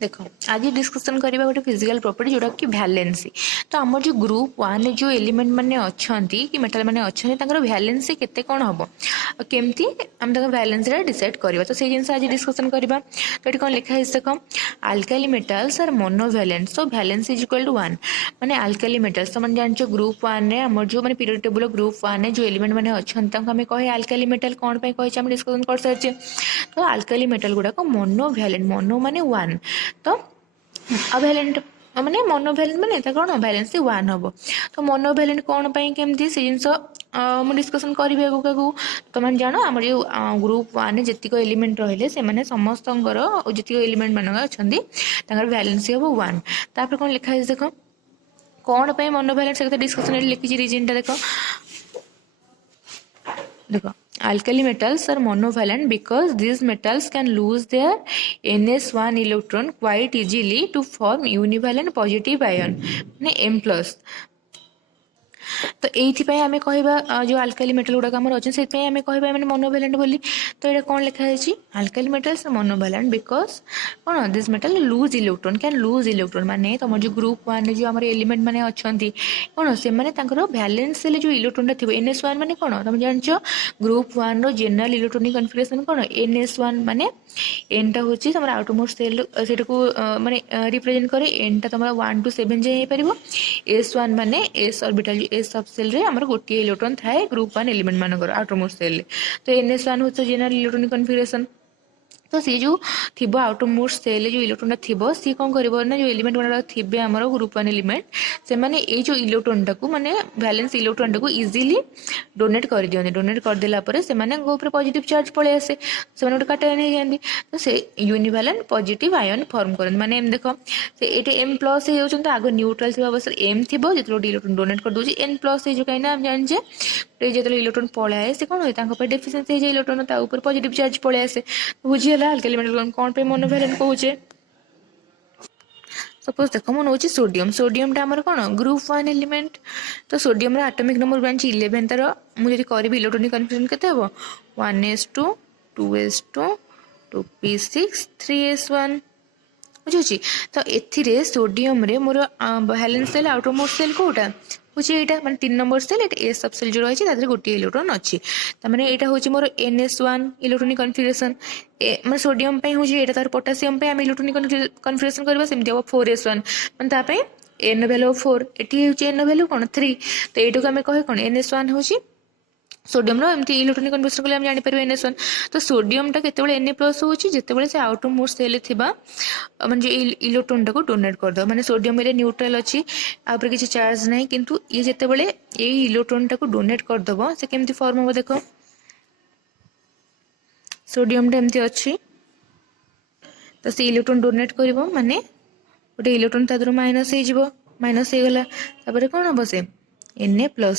देख आज डिस्कसन करबा गोटे फिजिकल प्रॉपर्टी जोटा कि वैलेंसी। तो आम जो ग्रुप वन जो एलिमेंट माने अच्छी कि मेटाल माने अच्छे वैलेंसी केते कौन हम केमती आम वैलेंसी डिसाइड करवा। तो से जिन आज डिस्कसन करवा। तो ये कौन लिखा है देख alkali metals are monovalent so valency is equal to 1 माने आल्काली मेटाल्स तो मैंने जान ग्रुप वन रे आम जो मैंने पीरियड टेबल ग्रुप वन रे जो एलिमेंट मैंने अच्छा आम कहे आल्काली मेटाल कौन पे कही आम डिस्कसन कर सारी। तो आल्काली मेटाल गुड़ाक मोनोवैलेंट मोनो माने 1 तो अभैलेंट माने मोनोवैलेंट माने कौन वैलेंसी 1 हम। तो मोनोवैलेंट कौन पाई केमती से जिन मुझे डिस्कसन करी आगू। तो मैंने जान आम जो ग्रुप वन जितक एलिमेंट रही से समस्त जी एलिमेंट मान अच्छा वैलेंसी हम 1। तापर कौन लिखा है देख कौन पाई मोनोवैलेंट से डिस्कसन लिखी रिजन देख देखो alkali metals are monovalent because these metals can lose their ns1 electron quite easily to form univalent positive ion माने M+। तो ये आम कह जो आल्काली मेटाल गुड़ाक अच्छे से आम कह मोनोवैलेंट बोली। तो ये कौन लिखा है आल्काली मेटाल्स मोनोवैलेंट बिकज कौन this metal loose electron can lose electron माने तुम जो ग्रुप वन जो आम एलिमेंट मैंने अच्छा कौन से वैलेंस जो इलेक्ट्रॉन थी NS1 माने कौन तुम जान group one row general electronic configuration कौन NS1 माने एन टा हूँ तुम आउटमोस्ट सेल से माने रिप्रेजेंट करे एन टा तुम 1 to 7 जाए S1 माने S orbital S sub cell रे हमर गोटे इलेक्ट्रॉन थाए ग्रुप वन एलिमेंट मानकर आउटरमोस्ट सेल। तो NS1 होता जनरल इलेक्ट्रॉनिक कन्फिगरेशन। तो सी जो थी आउटरमोस्ट सेल जो इलेक्ट्रॉन थी सी कौन कर जो एलिमेंट गुड़ा थे आम ग्रुप वन एलिमेंट से मैंने ये जो इलेक्ट्रॉन टाक माने वैलेंस इलेक्ट्रॉन टाक इजिली डोनेट कर दिखते। डोनेट करदेला से पॉजिटिव चार्ज पलि आसे से गोटे काटायन हो जाती। तो से यूनिवैलेंट पॉजिटिव आयन फॉर्म करते माने देख से ये M+ हो आग न्यूट्रल थी अवस्था M थी जो इलेक्ट्रॉन डोनेट कर दूसरी N+ जो कहीं आम जाने जो इलेक्ट्रॉन पलाए से कौन हुए डेफिशिएंसी इलेक्ट्रॉन ऊपर पॉजिटिव चार्ज पलि आसे बुझीगला आल्काली मेटाल कौन पे मोनोवैलेंट कहूचे। सपोज देख मुझे नौची सोडियम सोडियम टा आमर कौन ग्रुप वन एलिमेंट। तो सोडियम आटोमिक नंबर ब्रांच 11 तार मुझे करी इलेक्ट्रॉनिक कन्फ्यूजन केते हबो 1s2 2s2 2p6 3s1 बुझे। तो ए सोडियम रे मोर वैलेंस सेल आउटरमोस्ट सेल कोटा हूँ यहाँ मैं 3 number shell S sub shell जो रही गोटे इलेक्ट्रॉन अच्छी तमें यहाँ हूँ मोर NS1 इलेक्ट्रॉनिक कन्फिगरेशन मैं सोडियम हूँ यहाँ तार पोटासियम आम इलेक्ट्रॉनिक कन्फिगरेशन करवा सेमती हम 4s1 मैं एन वैल्यू 4 ये हूँ एन वैल्यू कौन 3। तो यू आम कहे कौन NS1 हूँ सोडियम एमती इलेक्ट्रॉनिक कन्फिगरेशन कले जापर NS1। तो सोडियम टा केते Na+ होची जेतेबेले से आउटरमोस्ट सेल थिबा माने जो इलेक्ट्रॉन टाको डोनेट कर दो माने सोडियम रे न्यूट्रल अच्छी आपर किसी चार्ज नहीं किंतु ये जेतेबेले ये इलेक्ट्रॉन टाको डोनेट कर दबो से केमती फॉर्म हो देखो सोडियम टा एमती अच्छी तो से इलेक्ट्रॉन डोनेट करिवो माने गोटे इलेक्ट्रॉन तादर माइनस हो जिवो माइनस हो गला तापर कोन हबो से Na+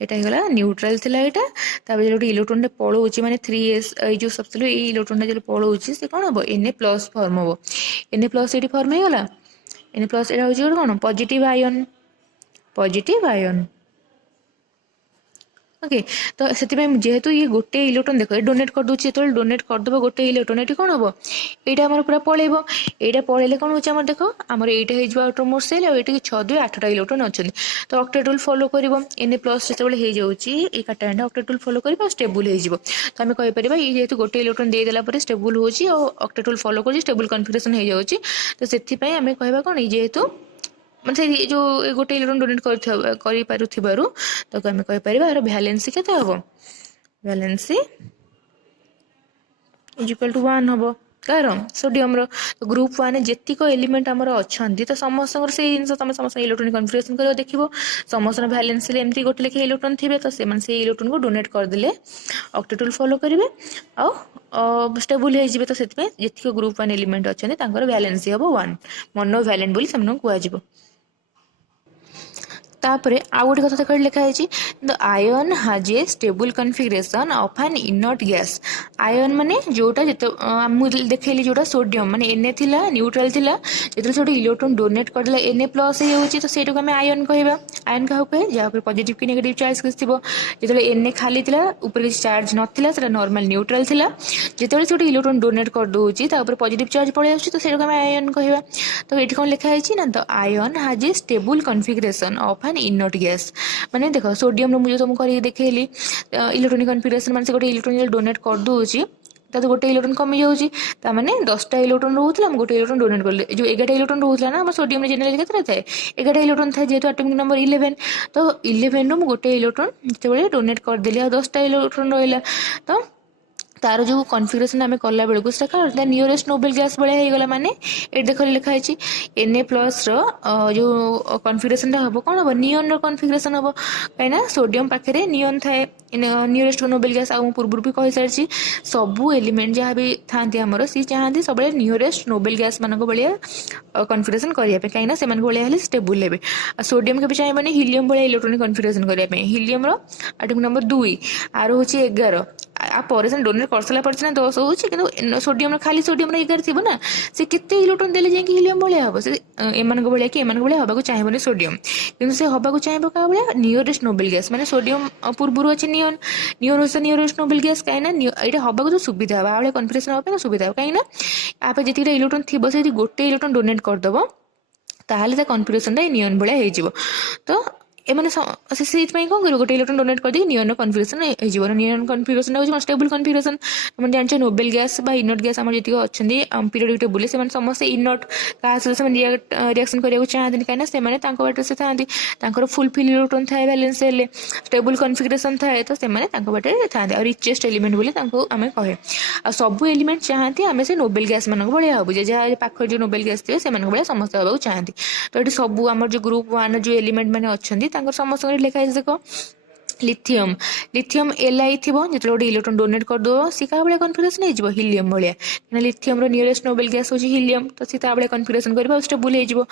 एटा न्यूट्रल थिला एटा तापर जो इलेक्ट्रॉन पलाऊँ माने 3s जो सब ये इलेक्ट्रॉन जो पलाऊँ से कौन हम Na+ फॉर्म हम Na+ ये फॉर्म हो गला Na+ एटा हूँ कौन पॉजिटिव आयन ओके। तो से जेहेतु ये गोटे इलेक्ट्रॉन देख डोनेट कर दूसरी जो डोनेट करदे गोटे इलेक्ट्रॉन ये कौन हम यहाँ पूरा पलैब यहाँ पलैले कौन हो देख आमर यहाँ हो आउटरमोस्ट सेल और 6 2 8टा इलेक्ट्रॉन अच्छे। तो ऑक्टेट रूल फॉलो कर Na+ जो हो काटायन ऑक्टेट रूल फॉलो कर स्टेबल हो। तो आम कहीपर ये जेहतु गोटे इलेक्ट्रॉन देदेला स्टेबल हो ऑक्टेट रूल फॉलो कर स्टेबल कन्फिगरेशन हो जाऊँगी। तो से आम कह कौन जेहेतु मतलब जो गोटे इलेक्ट्रॉन डोनेट कर तो आम कहीपर यार वैलेंसी केते हम वैलेंसी इज इक्वल टू 1 हम कार सोडियम तो ग्रुप वन जेतिक एलिमेंट आमर अच्छा तो समस्त से जिन तुम समस्त इलेक्ट्रॉनिक कन्फिगरेशन कर देखो समस्त वैलेंसी एमती गोटे लेखे इलेक्ट्रॉन थे तो से इलेक्ट्रॉन को डोनेट करदे ऑक्टेट रूल फॉलो करेंगे आउ स्टेबल हो तो जीतिक ग्रुप वन एलिमेंट अच्छा वैलेंसी हम 1 मोनो वैलेंट बोली से कहु। तापर आउ गोटे कथा देख लिखाई the ion has a stable configuration of an inert gas. Ion माने जोटा देखली जोटा सोडियम माने Na थिला न्यूट्रल थिला जेतले सोटे इलेक्ट्रॉन डोनेट करदेला Na प्लस हे होची तो सेटो हम आयन कहबा। आयन का कहे जहाँ पर पॉजिटिव की नेगेटिव चार्ज किसी थिबो जेतले Na खाली थिला ऊपर किसी चार्ज नथिला सेटा नॉर्मल न्यूट्रल थिला जेतले सोटे इलेक्ट्रॉन डोनेट कर दोची ता ऊपर पॉजिटिव चार्ज पळे आछी तो सेटो हम आयन कहबा। तो एठी कोन लिखा है ना the ion has a stable configuration of an inert gas. माने देखो सोडियम रो मुझे तुमको कर देखैली इलेक्ट्रॉनिक कन्फिगरेशन माने से गोटे इलेक्ट्रॉन डोनेट कर दोची ता गोटे इलेक्ट्रॉन कमी जाऊँगी ताने 10टा इलेक्ट्रॉन रोला गोटे इलेक्ट्रॉन डोनेट कले जो 11टा इलेक्ट्रॉन रोला ना सोडियम जेनेराली केते थाए 11टा इलेक्ट्रॉन थाए जेहेतु एटॉमिक नंबर 11 तो 11 रो गोटे इलेक्ट्रॉन जो डोनेट कर देली आ 10टा इलेक्ट्रॉन रहा तो तार जो कन्फिगरेशन आम कला बेलू से नियरेस्ट नोबेल गैस भाया हो गला माने ये देख लिखाई Na प्लस जो कन्फिगरेशन हम कौन हम नियन कन्फिगरेशन हम कहीं सोडियम पाखे नियन थाए नियरेस्ट नोबेल गैस आ पूर्व भी कही सारी सबू एलिमेंट जहाँ भी था आमर सी चाहती सब नियरेस्ट नोबेल गैस मान भाया कन्फिगरेशन करने कहीं से भाया स्टेबल हे सोडियम के चाहिए हिलियम भाया इलेक्ट्रोनिक कन्फिगरेशन करने हिलियम एटमिक नंबर 2 आर हूँ 11 आपर डोनेट कर सारा पर 10 हो सोडियम खाली सोडियम 11 थी ना से केते इलेक्ट्रॉन देले जाए हिलियम भाया हम से एमान भाया कि एमान भाया हवा चाहिए सोडियम कि से हवा चाहिए क्या भाया नियरेस्ट नोबेल गैस माने सोडियम पूर्व अच्छे नियन नियन हो नियरेस्ट नोबेल गैस कहीं यहाँ हवा तो सुविधा भाया कन्फिगरेशन हाँ सुविधा कहीं आप जितने इलेक्ट्रॉन थी से गोटे इलेक्ट्रॉन डोनेट करदेव ताहले कन्फिगरेशन नियन भाया हो तो एमाने से कौन कर गोटे इलेक्ट्रॉन डोनेट कर दी नियन कन्फिगरेशन हो नियन कन्फिगरेशन हो स्टेबल कन्फिगरेशन तुम जान नोबेल गैस बा इनर्ट गैस आम जी अच्छा पीरियोडिक टेबुल से समस्त इनर्ट क्या रिएक्शन करने चाहते कहीं से बाटे से था फुलफिल इलेक्ट्रॉन थाए बैलेंस हेले स्टेबल कन्फिगरेशन थाए तो से बाटे था रिचेस्ट एलिमेंट बोली आम कहे आ सब एलिमेंट चाहती आम से नोबेल गैस मान भाया हम जहाँ पाख जो नोबेल गैस थे से भाया समस्त हाँ चाहती तो ये सब आम जो ग्रुप 1 जो एलिमेंट मैंने अच्छा समस्त लिखाई देख लिथियम लिथियम Li थी जो गोटे इलेक्ट्रॉन डोनेट कर दो सी क्या भाया कन्फिगरेशन हो हिलियम भाया कहीं लिथियम नियरेस्ट नोबेल गैस हूँ हिलियम तो सी भाया कन्फिगरेशन कर स्टेबल हो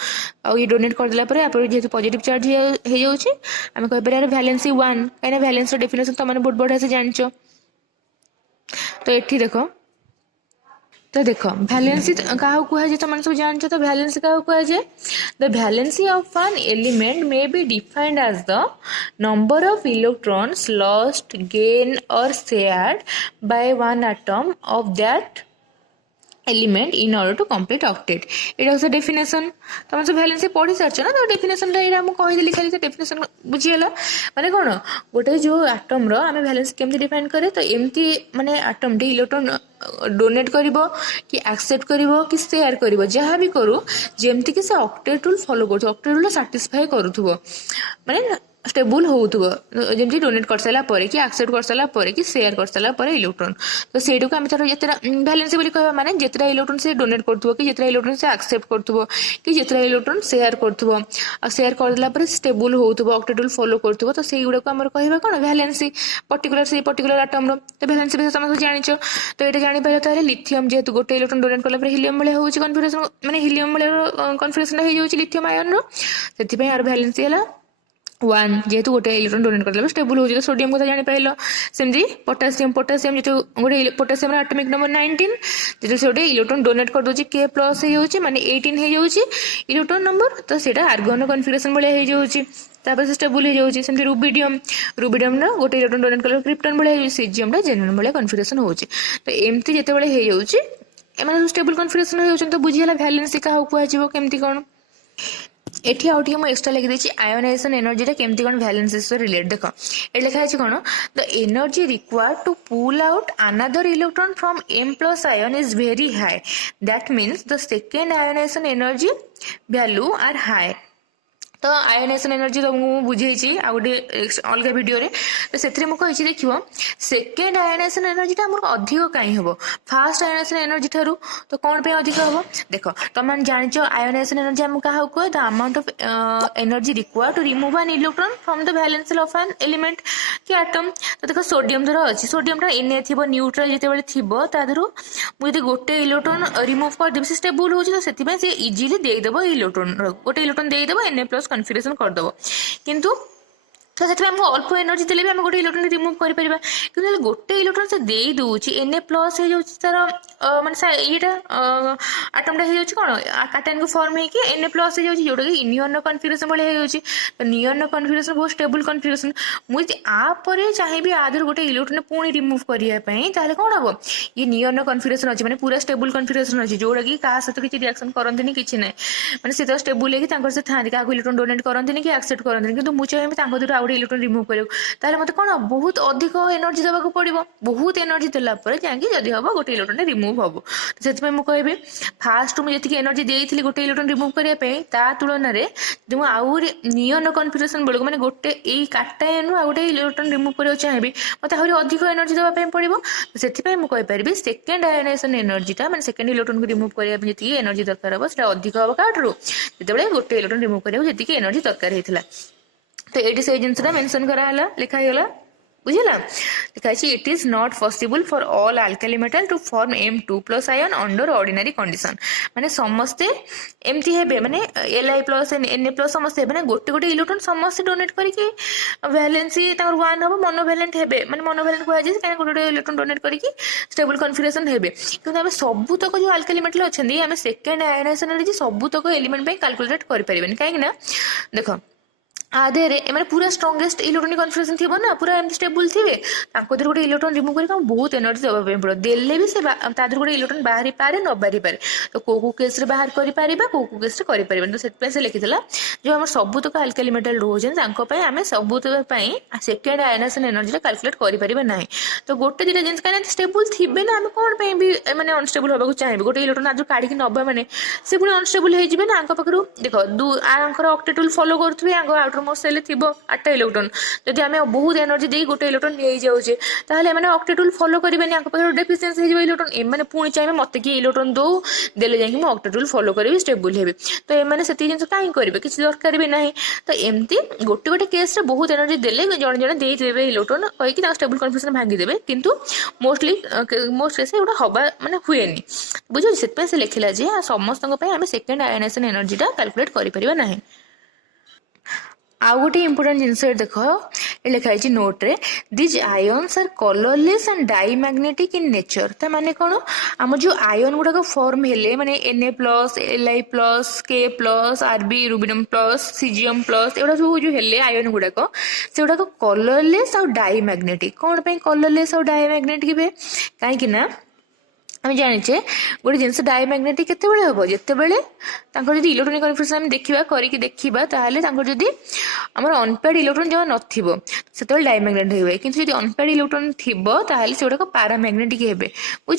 ये डोनेट करदेला आप जेहतु पॉजिटिव चार्ज हो जाए आम कहीपर वैलेंसी 1 कहीं वैलेंस डेफिनेशन तुमने बहुत बढ़िया से जान तो ये देख तो देख वैलेंसी क्या कहुए तुम सब जान तो वैलेंसी क्या कहुए the valency of an element may be defined as the number of electrons lost gain और shared by one atom of that element in order to complete octet ये हूँ डेफिनेशन तुम सब वैलेंसी पढ़ी सार्च ना तो डेफिनेशन कहीदेली खाली डेफिनेशन बुझीगला माने कौन गोटे जो आटम आम वैलेंसी केमती डिफाइन करे तो एमती माने आटम टी इलेक्ट्रॉन डोनेट कर कि एक्सेप्ट कर कि शेयर कर जहाँ भी करू जमती कि से ऑक्टेट रूल फॉलो कर ऑक्टेट रूल साटिस्फाई करूथुबो माने स्टेबल होमती डोनेट कर सारा कि एक्सेप्ट कर सारा कि शेयर कर सारा इलेक्ट्रॉन तो सेटा को आम तार जितना वैलेंसी बोली कहबा माने जितना इलेक्ट्रॉन से डोनेट करथुबो कि जितना इलेक्ट्रॉन से एक्सेप्ट करथुबो कि जितना इलेक्ट्रॉन शेयर करथुबो आ शेयर करदेला पर स्टेबल होथुबो ऑक्टेट रूल फॉलो करथुबो तो सेई गुडा को हमर कहबा कोन वैलेंसी पर्टिकुलर एटम रो तो वैलेंसी भी तुम जानिछो तो ये जानि पाइलो ताले लिथियम जेहेतु गोटे इलेक्ट्रॉन डोनेट कला पर हिलियम भाया होची कन्फिगरेशन माने हिलियम भाया कन्फिगरेशन हो जाउची लिथियम आयन रो सेति पई आर वैलेंसी हला 1 जेहेतु गोटे इलेक्ट्रॉन डोनेट कर स्टेबल हो सोडियम को जानी पाइल सेमती पोटासियम पोटासियम जो गोटे पोटासियम एटमिक नंबर 19 जो गोटे इलेक्ट्रॉन डोनेट कर दूसरी K प्लस हो माने 18 हो इलेक्ट्रॉन नंबर तो सीटा आर्गन कन्फिगरेशन भाया हो स्टेबल हो जाए रुबिडियम रुबिडियम गोटे इलेक्ट्रॉन डोनेट कला क्रिप्टन भाया सीजियम जेनरल भाया कन्फिगरेशन हो एमती जिते हो स्टेबल कन्फिगरेशन हो तो बुझीगला वैलेंसी क्या कहुए केमती कौन एठी आउ टिके एक्सट्रा लिखि देछि आयोनाइजेशन एनर्जी टा केमती कोन वैलेंसी से रिलेट देख ए लिखा है कोन the energy required to pull out another electron from M plus ion is very high that means the second ionization energy value are high तो आयोनाइजेशन एनर्जी तुमको बुझे आ गए अलग भिडियो तो से मुझे देखो सेकेंड आयोनाइजेशन एनर्जी अधिक कहीं हम फास्ट आयोनाइजेशन एनर्जी ठारू तो कौन पे अधिक हम देख तुम जान आयोनाइजेशन एनर्जी आम क्या कह the amount of energy require to remove an electron from the valency of an element कि एटम तो देख सोडियम धर अच्छी सोडियम Na थी न्यूट्रल जिते तादर मुझे गोटे इलेक्ट्रॉन रिमूव करदेवी से स्टेबल हो इजिली देदेव इलेक्ट्रॉन गोटे इलेक्ट्रॉन देदेव Na+ प्लस कन्फिगरेसन करदेव किंतु तो से आमको अल्प एनर्जी देले भी आम गोटे इलेक्ट्रॉन रिमूव कर कि गोटे इलेक्ट्रॉन से दे दूची Na प्लस हो तार मानने ये आटमटा हो कौन कैटायन को फॉर्म होगी Na प्लस हो जोटा कि नियन कन्फिगरेसन भाई हो नियन कन्फिगरेसन बहुत स्टेबल कन्फिगरेसन मुझे आपर चाहिए आधर गोटे इलेक्ट्रॉन पुणी रिमूव करने कौन हम ये नियन कन्फिगरेसन अच्छे मैंने पूरा स्टेबल कन्फिगरेसन अच्छे जोटा कि क्या सहित किसी रिएक्शन करते कि ना मैंने से तो स्टेबल होगी से था क्या इलेक्ट्रॉन डोनेट करते कि एक्सेप्ट करते कि मुझे चाहिए गोटे इलेक्ट्रॉन रिमूव करें मत कौन बहुत अधिक एनर्जी देवाक पड़ो बहुत एनर्जी देला जाकि जदि हम गोटे इलेक्ट्रॉन रिमूव हम से कहि फास्ट मुझे जी एनर्जी देती गोटे इलेक्ट्रॉन रिमूव करने तुलन में जो आउरी नियन कन्फिगरेसन बेलू मैंने गोटे यही कैटायन आ गोटे इलेक्ट्रॉन रिमूव करने चाहिए मत आहरी अधिक एनर्जी देवाई पड़ो से मुझे सेकेंड आयोनाइजेशन एनर्जीटा मैंने सेकेंड इलेक्ट्रॉन को रिमूव करने जी एनर्जी दरकार हम से अधिक हम काठू जो गोटे इलेक्ट्रॉन रिमूव करने जी एनर्जी दरकार होता तो ये से जिनसा मेंशन कराला लिखाईगला बुझला लिखाई it is not possible for all alkali metal to form M2+ ion under ordinary condition माने समस्ते एमती हेबे माने Li प्लस Na+ समस्ते माने गोटे गोटे इलेक्ट्रॉन समस्ते डोनेट करके वैलेंसी ताकर 1 हम मोनोवैलेंट हेबे माने मोनोवैलेंट को जे काहे गोटे गोटे इलेक्ट्रॉन डोनेट करके स्टेबल कन्फिगरेशन हेबे किंतु हम सबु तक जो अल्काली मेटल अछंदी हम सेकेंड आयोनाइजेशन रे सबु तक एलिमेंट पे कैलकुलेट कर परिबेन काहे ना देखो आधे मैंने पूरा स्ट्रंगेस्ट इलेक्ट्रॉनिक कन्फिगरेशन थी ना पूरा एम स्टेबल थे गोटे इलेक्ट्रॉन रिमूव करके बहुत एनर्जी देवाई पड़ो देले भी से गोटे इलेक्ट्रॉन बाहरी पारे न बाहरी पारे तो को केस रे बाहर कर को केस रे कर तो से लिखिला जो आम सबुतक अल्काली मेटल रोचन आम सबुतक सेकेंड आयोनाइजेशन एनर्जी कैलकुलेट कर ना तो गोटे दुटा जिन कहीं स्टेबल थे ना आम कौन भी मैंने अनस्टेबल होगा चाहिए गोटे इलेक्ट्रॉन आज काढ़ी नवा मैंने से पुणी अनस्टेबल हो ना पाखु देख आंकर ऑक्टेटुल फॉलो करुवे आउटर मोस्ट सेल थी 8टा इलेक्ट्रॉन जदि आम बहुत एनर्जी दे गोटे इलेक्ट्रॉन ले जाऊे ताहले मैंने ऑक्टेटुल फॉलो करेंगे पाखे डेफिशिएंसी हो इलेक्ट्रॉन एम पुणी चाहिए मत कि इलेक्ट्रॉन दो देले जाकि ऑक्टेटुल फॉलो करी स्टेबल हे तो एम से जिन कहीं करेंगे किसी दरकार भी ना तो एमती गोटे गोटे केस बहुत एनर्जी देले जड़े जड़े देदेवे इलेक्ट्रॉन कहीकि स्टेबल कन्फिगरेशन भांगीदेवे किंतु मोस्टली मोस्ट केस एगुटा हवा माने हुए बुझे से लिखला जे समस्त आम सेकेंड आयोनाइजेशन एनर्जीटा कैलकुलेट कर आउ गोटे इंपोर्टेंट जिनस देख लिखाई नोट रे these ions are colourless and diamagnetic in nature ता माने कौन आम जो आयन गुड़ाक फॉर्म हेले माने Na+, Li+, K+, Rb rubidium plus caesium plus एगुड़ा सब जो हेले आयन गुड़ाक से गुड़ाक कलरलेस और डाईमैग्नेटिक कौन पे कलरलेस और डाईमैग्नेटिक हे कहीं आम जाचे गोटे जिन डाईमैग्नेटिक केत हम जितेबले इलेक्ट्रॉनिक कन्फिगरेशन आम देखा करके देखा जदि आम अनपेड इलेक्ट्रॉन जमा नथिबो से डाईमैग्नेटिक हुए किंतु जदि अनपेड इलेक्ट्रॉन थी से गुड़ाक पारामैग्नेटिक हे बुझ